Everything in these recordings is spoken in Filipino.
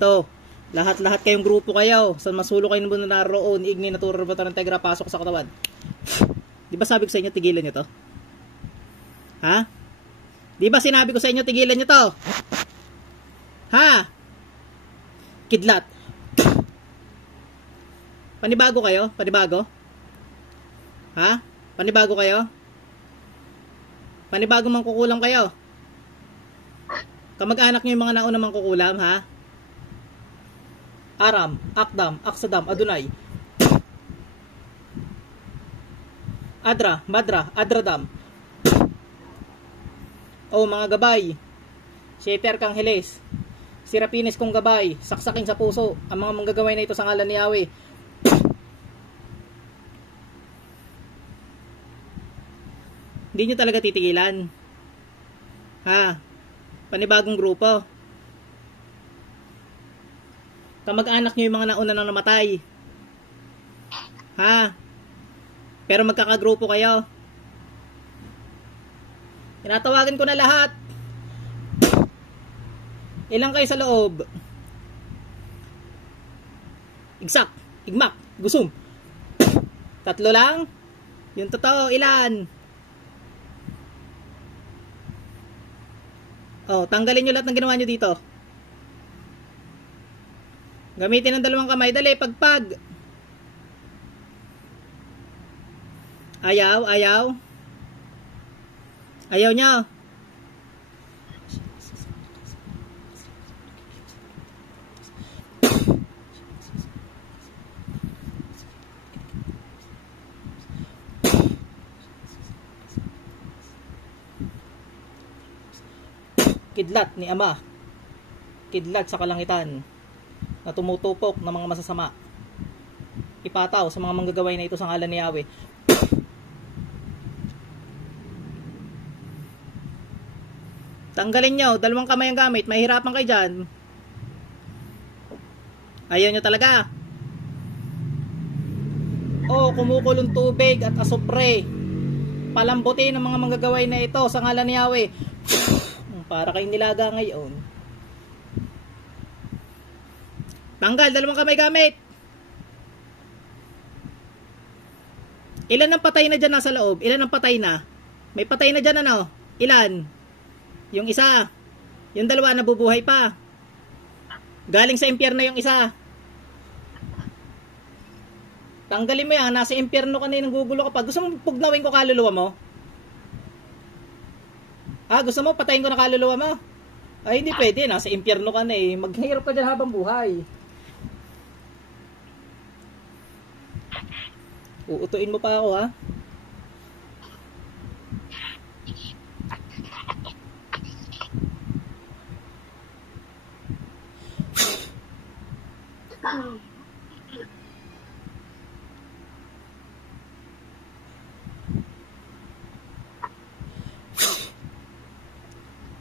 Ito, lahat-lahat kayong grupo kayo. Sa masulo kayo muna naroon, igni naturang ba ng tegra, pasok sa katawan. Di ba sabi ko sa inyo, tigilan nyo to? Ha? Di ba sinabi ko sa inyo, tigilan nyo to? Ha? Kidlat. Panibago kayo? Panibago? Ha? Panibago kayo? Panibago mangkukulam kayo? Kamag-anak nyo yung mga nauna mangkukulam, ha? Aram, Akdam, Aksadam, Adunay. Adra, Madra, Adradam. O mga gabay, Sheter kang Heles, Sirapines kong gabay, saksaking sa puso, ang mga manggagaway na ito sa ngalan ni Yahweh. Hindi nyo talaga titigilan. Ha? Panibagong grupo. Kamag-anak nyo yung mga nauna nang namatay. Ha? Pero magkakagrupo kayo. Tinatawagan ko na lahat. Ilang kayo sa loob? Igsak, igmak, gusum. 3 lang? Yung totoo, ilan? Oh, tanggalin nyo lahat ng ginawa nyo dito. Gamitin ng 2 kamay. Dali, pagpag. Ayaw, ayaw. Ayaw nyo. Kidlat ni Ama, kidlat sa kalangitan na tumutupok ng mga masasama, ipataw sa mga manggagaway na ito sa ngalan ni Yahweh. Tanggalin nyo, 2 kamay ang gamit, mahirapan kayo dyan. Ayaw nyo talaga. O kumukulong tubig at asupre, palambutin ng mga manggagaway na ito sa ngalan ni Yahweh. Para kayong nilaga ngayon. Tanggal, 2 kamay gamit. Ilan ang patay na dyan nasa loob? Ilan ang patay na? May patay na dyan ano? Ilan? Yung isa. Yung 2 nabubuhay pa. Galing sa impyerno yung isa. Tanggalin mo yan. Nasa impyerno ka na, nanggugulo ka pa. Gusto mo pugnawin ko kaluluwa mo? Ah, gusto mo patayin ko na kaluluwa mo? Ay, hindi pwede. Nasa impyerno ka na eh. Maghihirap ka dyan habang buhay. Uutuin mo pa ako, ha?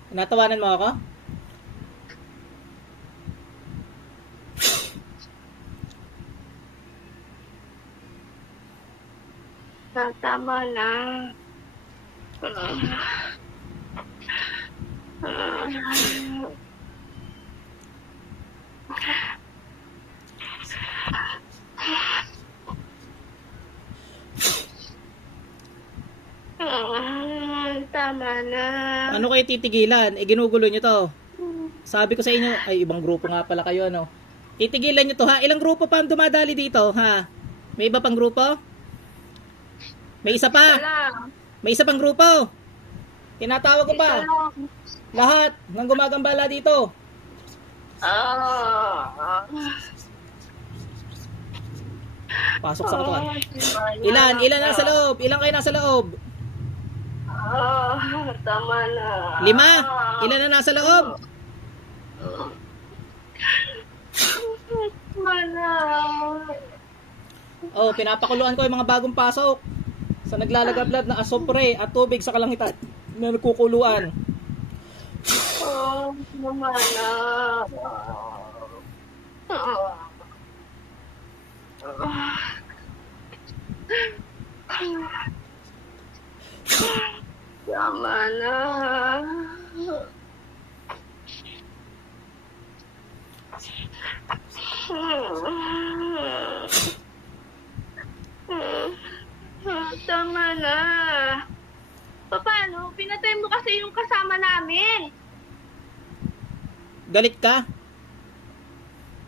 Natawanan mo ako? Tama na. Tama na. Ano kayo titigilan? Eh, ginugulo nyo to. Sabi ko sa inyo, ay, ibang grupo nga pala kayo, ano? Titigilan nyo to, ha? Ilang grupo pa ang dumadali dito, ha? May iba pang grupo? May isa pa? May isa pang grupo? Tinatawag ko pa. Lahat ng gumagambala dito. Pasok sa katawan. Ilan nasa loob? Ilan kayo nasa loob? Tama na. 5? Ilan na nasa loob? Tama na. Oh, pinapakuluan ko yung mga bagong pasok sa naglalagablad na asopre at tubig sa kalangitan na nagkukuluan. Tama na. Tama na. namin. Galit ka?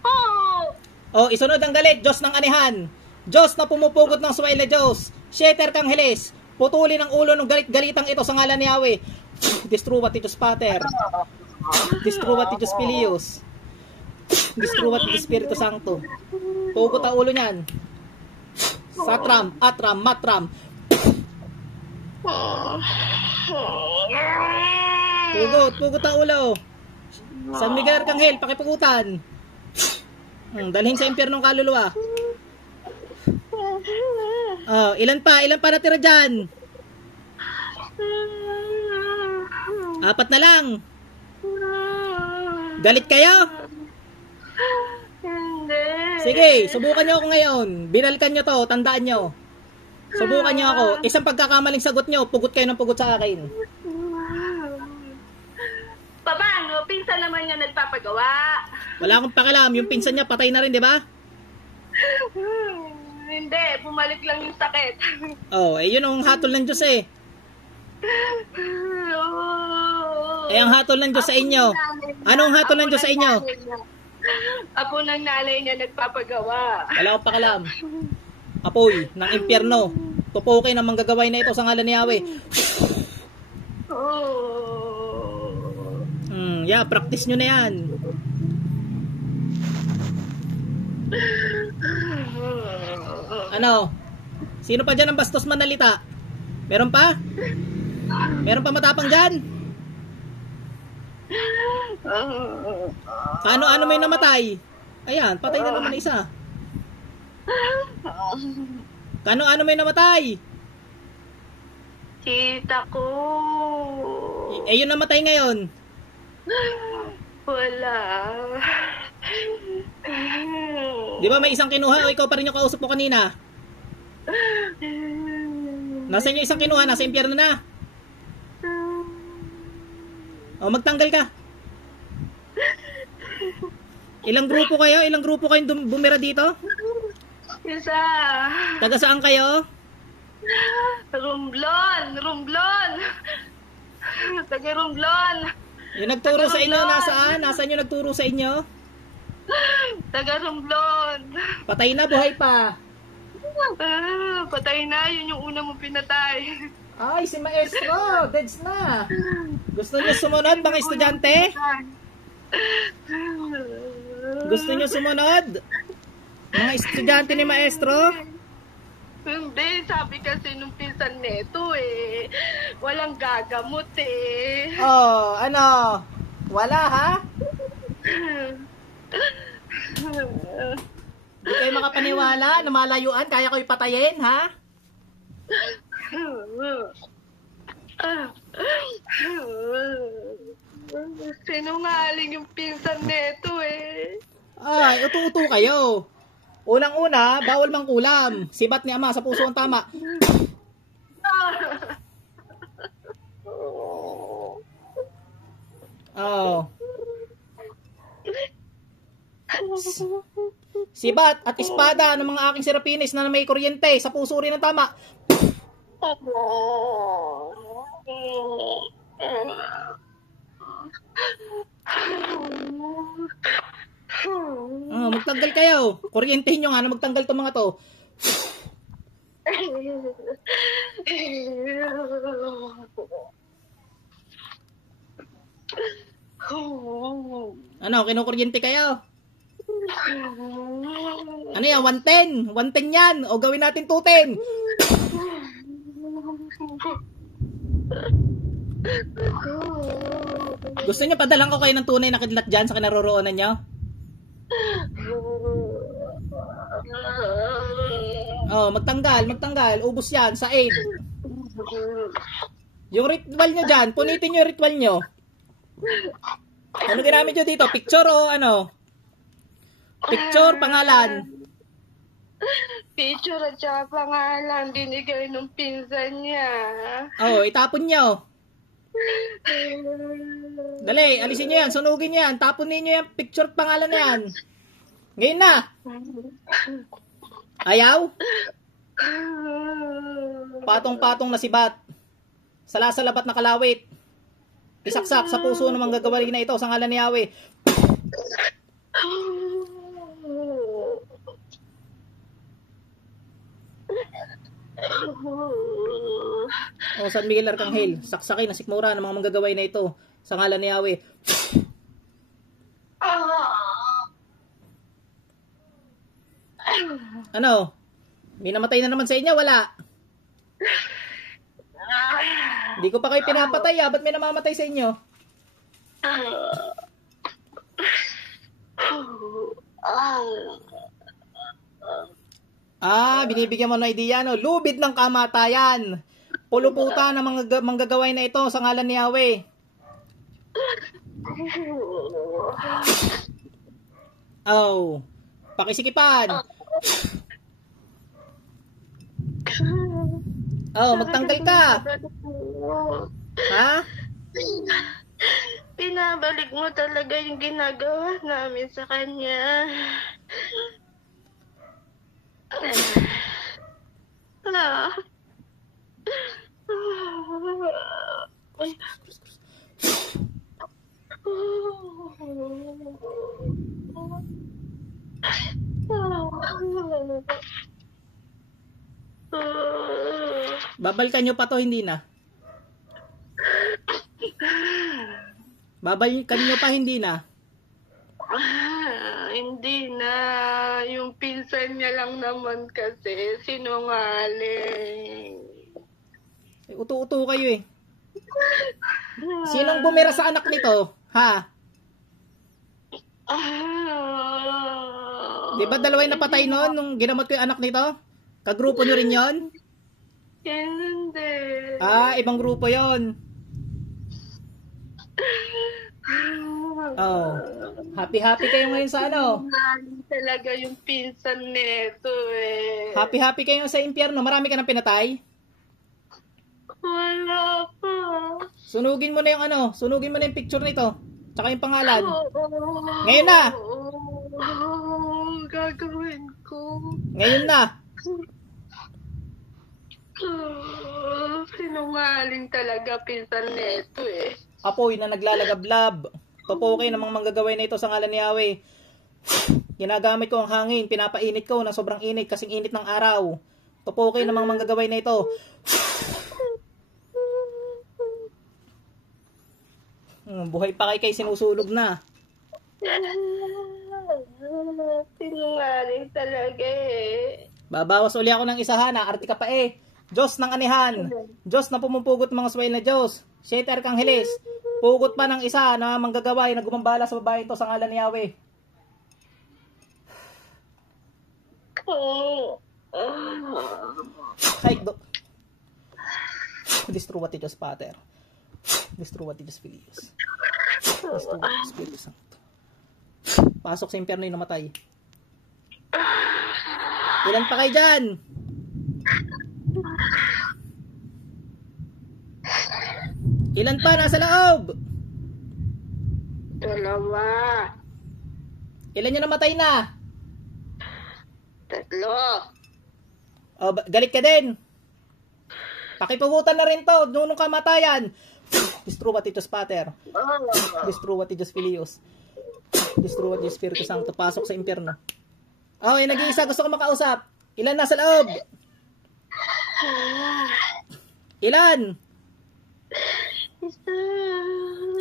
Oo. O, isunod ang galit, Diyos ng anihan. Diyos na pumupugot ng suwail na Diyos. Sheter kang heles. Putulin ang ulo ng galit-galitang ito sa ngalan ni Yahweh. Destruat Diyos Pater. Destruat Diyos Pilius. Destruat Diyos Espiritu Santo. Pugot ang ulo niyan. Satram, atram, matram. Pugot ang ulo. San Miguel Arcangel, pakipugutan. Dalhin sa impyernong kaluluwa. Oh, ilan pa natira dyan? 4 na lang. Galit kayo? Hindi. Sige, subukan nyo ako ngayon. Binalikan nyo to, tandaan nyo. Subukan nyo ako. Isang pagkakamaling sagot nyo, pugot kayo ng pugot sa akin. Paano? Pinsan naman niya nagpapagawa. Wala akong pakialam. Yung pinsan niya, patay na rin, di ba? Hindi, bumalik lang yung sakit. Oh, eh yun ang hatol ng Diyos eh. Eh ang hatol ng Diyos sa inyo. Anong hatol ng Diyos sa inyo? Apo ng nanay niya nagpapagawa. Wala akong pakialam. Apoy ng impyerno. Tupukin ang manggagaway na ito sa ngalan ni Yahweh. Yeah, practice nyo na yan. Ano? Sino pa dyan ang bastos manalita? Meron pa? Meron pa matapang dyan? Ano may namatay? Ayan, patay na naman isa. Ano may namatay? Tita ko. Eh yun namatay ngayon. Wala. Di ba may isang kinuha o ikaw pa rin yung kausap mo kanina? Nasa inyo isang kinuha, nasa impyerno na. O magtanggal ka. Ilang grupo kayo? Ilang grupo kayong bumira dito? Isa. Taga saan kayo? Romblon. Taga Romblon. Yung nagturo sa inyo, nasaan? Nasaan yung nagturo sa inyo? Taga Romblon. Patay na, buhay pa. Patay na, yun yung una mong pinatay. Ay, si Maestro, deads na. Gusto niyo sumunod, mga estudyante? Gusto niyo sumunod? Mga estudyante ni Maestro? Hindi, sabi kasi nung pinsan neto walang gagamot Oh, ano? Wala ha? Hindi kayo makapaniwala na malayuan, kaya ko ipatayin, ha? Sinungaling yung pinsan neto Ay, utu-utu kayo. Unang-una, bawal mangkulam. Sibat ni Ama sa puso ang tama. Oh. Sibat at espada ng mga aking serapines na may kuryente sa puso rin ang tama. Oh, magtanggal kayo. Kuryentehin nyo nga na magtanggal to mga to. Ano, kinukuryente kayo? Ano yan, 110? 110 yan. O gawin natin 210. Gusto nyo padalang ko kayo ng tunay na kidlat dyan sa kinaroroonan nyo? Oh, magtanggal. Ubus yan sa aid. Yung ritual nyo dyan, punitin nyo yung ritual nyo. Ano ginamit nyo dito? Picture o ano? Picture, pangalan. Picture at saka pangalan binigay ng pinsan niya. Oh, itapon nyo. Dali, alisin nyo yan, sunugin nyo yan. Tapon ninyo yung picture at pangalan na yan. Ngayon na. Ayaw? Patong-patong na sibat. Salasalabat na kalawit. Isaksak sa puso ng manggagawa na ito sa ngalan ni Yahweh. O San Miguel Arcangel, saksakin na sikmura ng mga manggagaway na ito sa ngalan ni Yahweh. Ano? May namatay na naman sa inyo? Wala. Hindi ko pa kayo pinapatay ba't may namamatay sa inyo? Binibigyan mo ng idea, no? Lubid ng kamatayan. Puluputan ng mga manggagaway na ito sa ngalan ni Yahweh. Pakisikipan. Magtanggal ka. Ha? Pinabalik mo talaga yung ginagawa namin sa kanya. Babalikan nyo pa to, hindi na? Babalikan nyo pa, hindi na? Hindi na. Yung pinsan niya lang naman kasi sinungaling. Uto-uto kayo eh. Sinong bumira sa anak nito? Ha? Di ba dalawa yung napatay noon nung ginamot ko yung anak nito? Kagrupo nyo rin yon? Hindi. Ibang grupo yon. Happy kayo ngayon sa ano? Talaga yung pinsan nito eh. Happy kayo sa impyerno. Marami ka nang pinatay? Wala pa. Sunugin mo na yung picture nito. Tsaka yung pangalan. Ngayon na. Gagawin ko. Ngayon na. Sinungaling talaga pinsan nito eh. Apoy na naglalagablab. Tupukin ng mga manggagaway na ito sa ngalan ni Yahweh. Ginagamit ko ang hangin. Pinapainit ko na sobrang init kasing init ng araw. Tupukin ng mga manggagaway na ito. Buhay pa kay sinusulog na. Sinungaling talaga eh. Babawas uli ako ng isa na. Arte ka pa eh. Diyos ng anihan. Diyos na pumupugot mga sway na Diyos. Siete Arcangheles. Pugot pa ng isa na manggagaway na gumambala sa babae ito sa ngalan ni Yahweh. Destroy Diyos Pater. Destroy Diyos Filius. Destroy Diyos Espiritu Santo. Pasok sa impyerno yung namatay. Ilan pa kayo dyan? Ilan pa nasa loob? 2. Ilan yung namatay na? 3. Galit ka din. Pakipugutan na rin to. Nunong kamatayan. Destroy Diyos Pater. Destroy Diyos Filius. Destroy Diyos Espiritu Santo. Pasok sa impyerno. Okay, nag-iisa. Gusto ko makausap. Ilan nasa loob? Ilan?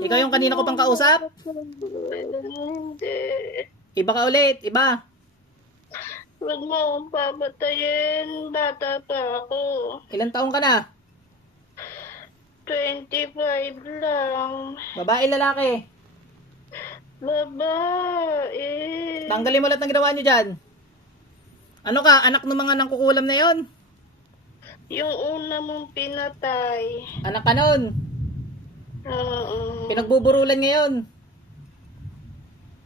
Ikaw yung kanina ko pang kausap? Hindi. Iba ka ulit. Iba. Huwag mo akong papatayin. Bata pa ako. Ilan taong ka na? 25 lang. Babae, lalaki? Babae. Tanggalin mo lahat ng ginawa nyo dyan. Ano ka? Anak ng mga nangkukulam na yon? Yung una mong pinatay. Anak ka nun? Pinagbuburulan ngayon?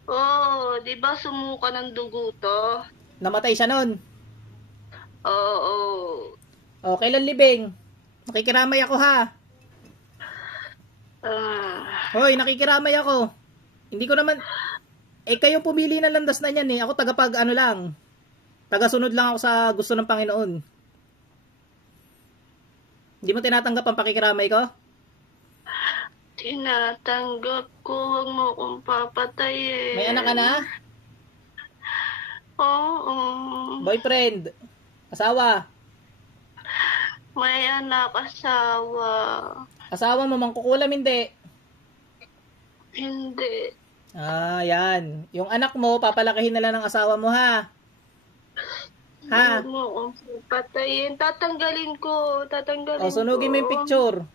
Oo, di ba sumuka ng dugo to? Namatay siya nun? Oo. O, kailan libing? Nakikiramay ako ha? Hoy, nakikiramay ako. Hindi ko naman... kayong pumili na landas na yan eh. Ako tagasunod lang ako sa gusto ng Panginoon. Hindi mo tinatanggap ang pakikiramay ko? Tinatanggap ko, huwag mo akong papatayin. May anak ka na? Oo. Boyfriend? Asawa? May anak, asawa. Asawa mo mangkukulam hindi? Hindi. Ah, yan. Yung anak mo, papalakihin na lang ng asawa mo, ha? Ha? Huwag mo akong papatayin. Tatanggalin ko. O, sunugin mo yung picture.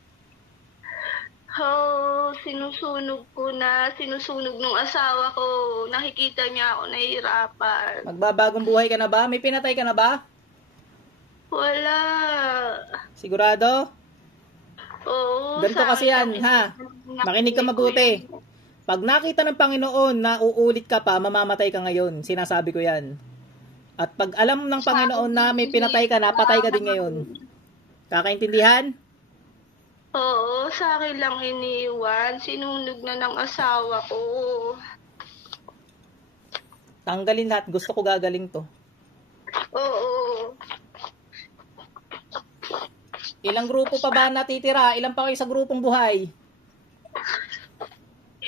Oh, sinusunog ko na. Sinusunog nung asawa ko. Nakikita niya ako nahihirapan. Magbabagong buhay ka na ba? May pinatay ka na ba? Wala. Sigurado? Oo. Ganito kasi yan, ha? Makinig ka mabuti. Pag nakita ng Panginoon na uulit ka pa, mamamatay ka ngayon. Sinasabi ko yan. At pag alam ng Panginoon na may pinatay ka na, patay ka din ngayon. Kakaintindihan? Oo, sa akin lang iniwan. Sinunog na ng asawa ko. Tanggalin lahat. Gusto ko gagaling to. Oo. Ilang grupo pa ba natitira? Ilan pa kayo sa grupong buhay?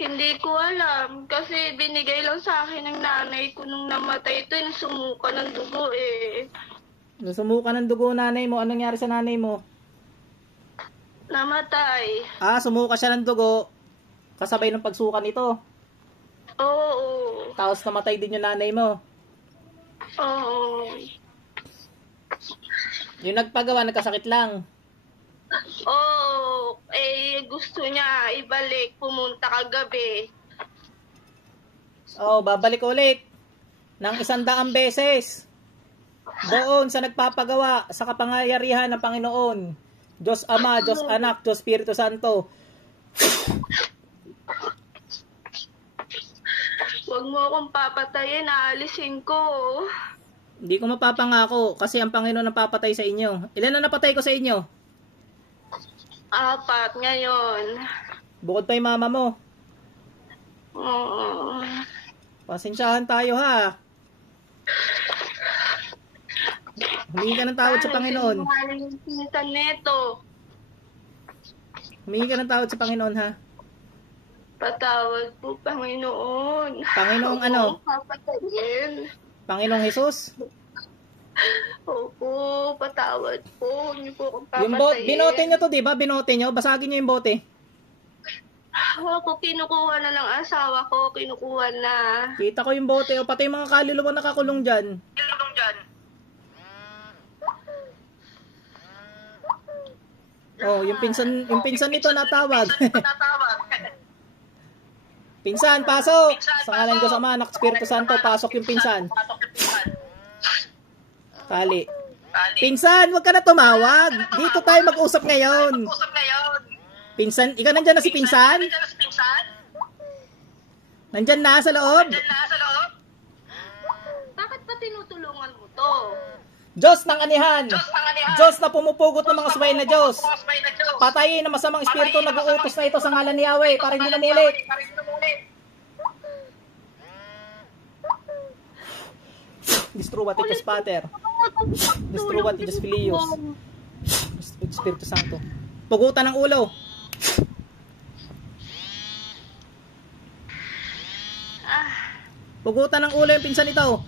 Hindi ko alam. Kasi binigay lang sa akin ng nanay ko nung namatay ito. Sumuka ng dugo eh. Sumuka ng dugo nanay mo. Anong nangyari sa nanay mo? Namatay. Ah, sumuka siya ng dugo. Kasabay ng pagsuka nito. Oo. Tapos namatay din yung nanay mo. Oo. Yung nagpagawa, nagkasakit lang. Oo. Eh, gusto niya ibalik. Pumunta kagabi. Oh, babalik ulit. Ng 100 beses. Doon sa nagpapagawa, sa kapangyarihan ng Panginoon. Diyos Ama, Diyos Anak, Diyos Espiritu Santo. Huwag mo akong papatayin, aalisin ko. Hindi ko mapapangako kasi ang Panginoon ang papatay sa inyo. Ilan na napatay ko sa inyo? 4 ngayon. Bukod pa yung mama mo. Oo. Pasensyahan tayo ha. Humingi ka ng tawad sa Panginoon. Humingi ka ng tawad sa Panginoon ha. Patawad po, Panginoon. Panginoong ano? Papatayin. Panginoong Jesus? Opo, patawad po. Hindi po akong papatayin. Yung binote nyo to, di ba? Binote nyo? Basagin nyo yung bote. Opo, kinukuha na ng asawa ko. Kinukuha na. Kita ko yung bote. O pati yung mga kaluluwa nakakulong dyan. Oh, yung pinsan nito natawag. Pinsan, pasok! Sa ngalan Diyos Ama, Anak, Espiritu Santo, pasok yung pinsan. Tali. Pinsan, wag ka na tumawag. Dito tayo mag-usap ngayon. Pinsan, ikaw nandyan na si Pinsan? Nandyan na sa loob? Bakit pa tinutulungan mo to? Diyos ng anihan. Diyos na pumupugot ng mga sabay na Diyos. Patayin na masamang espiritu nag-uutos na ito sa ngalan ni Yahweh para hindi namilit. Destroy what it is, Pater. Destroy what it is, Filios. Espiritu Santo. Pugutan ng ulo. Pugutan ng ulo yung pinsan ito.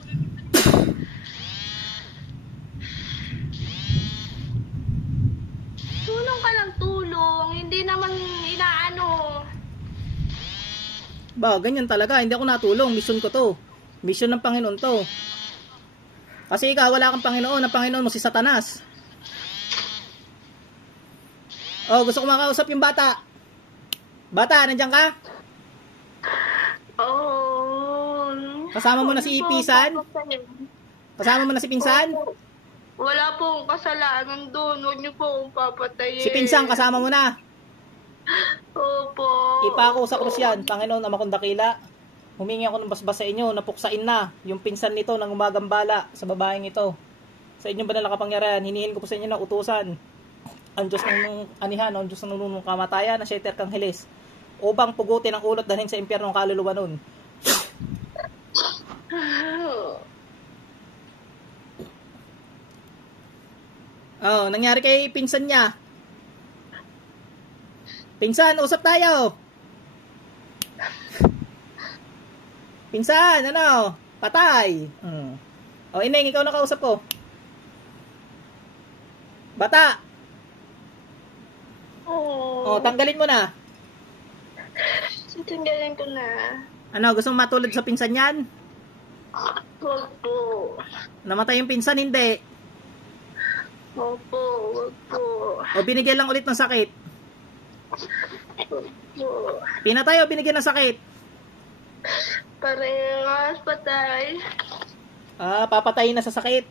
Tulong ka lang tulong. Hindi naman inaano. Ba, ganyan talaga. Hindi ako natulong. Mission ko to. Mission ng Panginoon to. Kasi ikaw, wala kang Panginoon. Ang Panginoon mo si Satanas. Oh, gusto ko makausap yung bata. Bata, nandiyan ka? Oh. Kasama mo na si Pisan? Kasama mo na si Pinsan? Wala pong kasalanan doon. Huwag niyo po akong papatayin. Si Pinsan, kasama mo na. Opo. Ipako sa krus yan. Panginoon, Ama kong dakila. Humingi ako ng basbas sa inyo. Napuksain na yung pinsan nito nang umagambala sa babaeng ito. Sa inyong banal na kapangyarihan, hinihin ko po sa inyo na utusan. Ang Diyos ng anihan, ang Diyos ng nununong kamatayan, na Sheter Kangheles, upang pugutin ang ulot dalhin sa impyerno ng kaluluwa nun. Oh, nangyari kay pinsan niya. Pinsan, usap tayo. Pinsan, ano? Patay. O, Ineng, ikaw nakausap ko. Bata. Oo. O, tanggalin mo na. Tanggalin ko na. Ano, gusto mo matulad sa pinsan yan? Wag po. Namatay yung pinsan, hindi. Opo, wag po. O, binigyan lang ulit ng sakit. Wag po. Pinatay o binigyan ng sakit? Parehas patay. Ah, papatayin na sa sakit.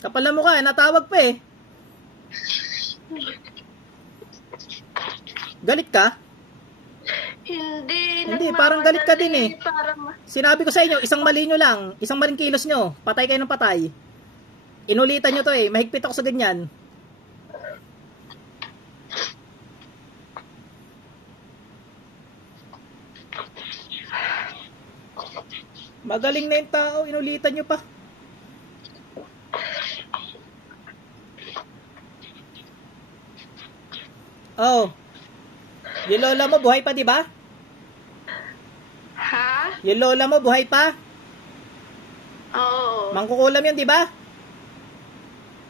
Kapal na mukha, natawag pa eh. Galit ka? Hindi, parang galit ka din eh. Parang... Sinabi ko sa inyo, isang mali nyo lang, isang maling kilos nyo, patay kayo ng patay. Inulitan nyo to eh, mahigpit ako sa ganyan. Magaling na yung tao, inulitan nyo pa. Oh. Yung lola mo buhay pa, di ba? Ha? Yung lola mo buhay pa? Oo. Mangkukulam yun, di ba?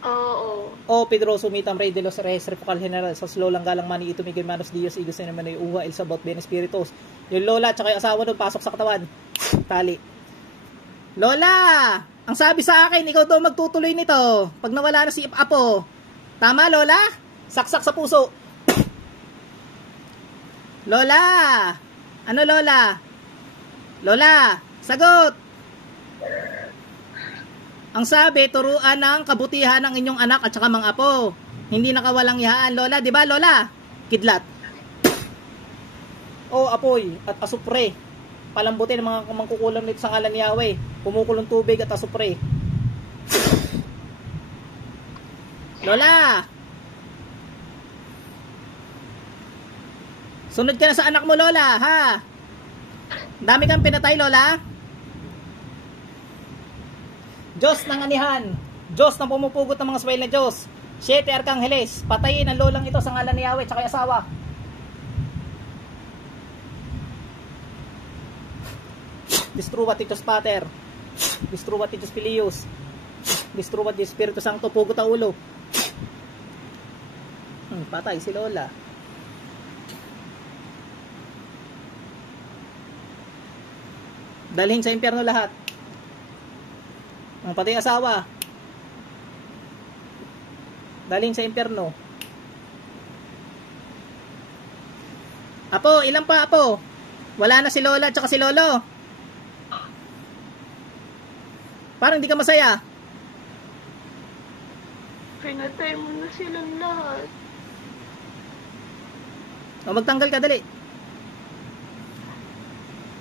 Oo. O Pedroso mitam rey de los reyes repokal general sa slolang galang mani ito migay manos Dios igos na naman ay uha il sabot bien espiritus. Yung lola tsaka yung asawa doon pasok sa katawan. Tali. Lola! Ang sabi sa akin, ikaw daw magtutuloy nito pag nawala na si Apo. Tama, Lola? Saksak sa puso. Lola! Ano, Lola? Lola! Sagot! Ang sabi, turuan ng kabutihan ng inyong anak at saka mga apo. Hindi nakawalang yahaan, Lola. Di ba, Lola? Kidlat. O, apoy at asupre. Palambutin ang mga mangkukulam nito sa ngalan ni Yahweh. Kumukulong tubig at asupre. Lola! Sunod ka na sa anak mo, Lola, ha? Dami kang pinatay, Lola. Diyos ng anihan, Diyos ng pumupugot ng mga swel na Diyos, 7 Arkangeles, patayin ang lolang ito sa ngalan ni Yahweh tsaka yung asawa. Distruvat Titus Pater, Distruvat Titus Filius, Distruvat Titus Espiritu Santo, pugot ang ulo. Patay si Lola. Dalhin sa impyerno lahat. Ang pati asawa. Daling sa impyerno. Apo, ilan pa, Apo? Wala na si Lola at si Lolo. Parang di ka masaya. Pinatay mo na silang lahat. O, magtanggal ka, dali.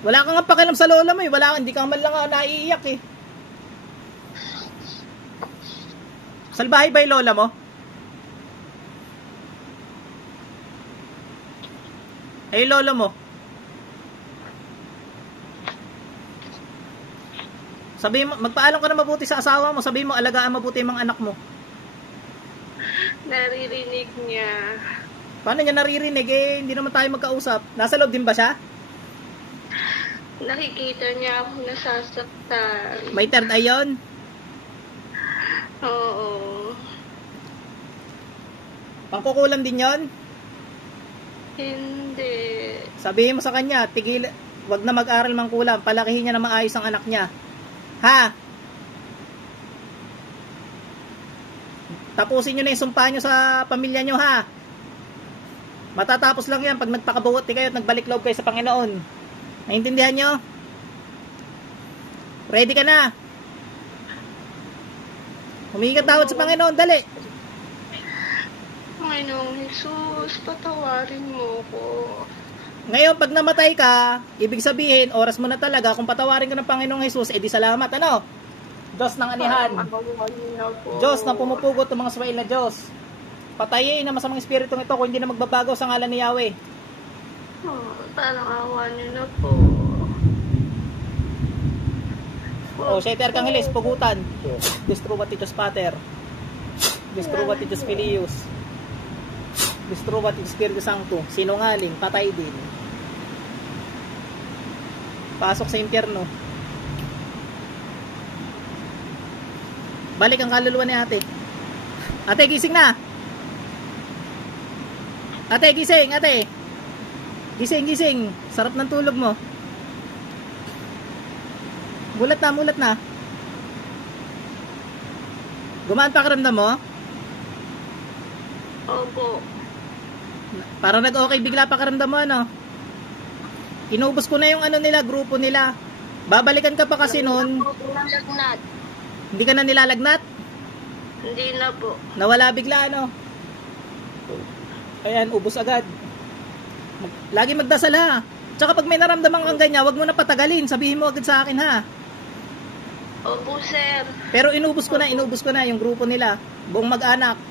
Wala kang pakialam sa Lola mo eh. Hindi ka man lang naiiyak eh. Salbahay ba yung lola mo? Ay, lolo mo. Sabi mo, magpaalam ka na mabuti sa asawa mo. Sabi mo, alagaan mabuti yung mga anak mo. Naririnig niya. Paano niya naririnig eh? Hindi naman tayo magkausap. Nasa loob din ba siya? Nakikita niya ako nasasaktan. May third eye yun? Oo. Pangkukulam din yon? Hindi. Sabihin mo sa kanya, tigil, wag na mag-aral mangkulam. Palakihin niya na maayos ang anak niya. Ha? Tapusin nyo na yung sumpa nyo sa pamilya nyo, ha? Matatapos lang yan pag nagpakabuti kayo at nagbalik loob kayo sa Panginoon. Naintindihan nyo? Ready ka na? Humingi ka tawad sa Panginoon, dali. Panginoong Jesus, patawarin mo ko. Ngayon, pag namatay ka, ibig sabihin, oras mo na talaga, kung patawarin ka ng Panginoong Jesus, edi salamat, ano? Diyos ng anihan. Diyos na pumupugot ng mga swail na Diyos. Patayin na masamang espiritong ito kung hindi na magbabago sa ngalan ni Yahweh. Parang awa niyo na po. O, 7 Arkangeles, pugutan. Distruvat Titus Pater. Distruvat Titus Filius. Distruvat Titus Espiritu Santo. Sinungaling, patay din. Pasok sa impyerno. Balik ang kaluluwa ni ate. Ate, gising na. Ate, gising, ate. Gising, gising. Sarap ng tulog mo. Mulat na, mulat na. Gumaan pa karamdam mo? Opo. Parang nag-okay bigla pa karamdam mo, ano? Inubos ko na yung ano nila, grupo nila. Babalikan ka pa kasi noon. Nalagnat. Hindi ka na nilalagnat? Hindi na po. Nawala bigla, ano? Ayan, ubos agad. Lagi magdasal, ha? Tsaka pag may naramdaman kang ganyan, wag mo na patagalin. Sabihin mo agad sa akin, ha? Opo, sir. Pero inubos ko na yung grupo nila. Buong mag-anak.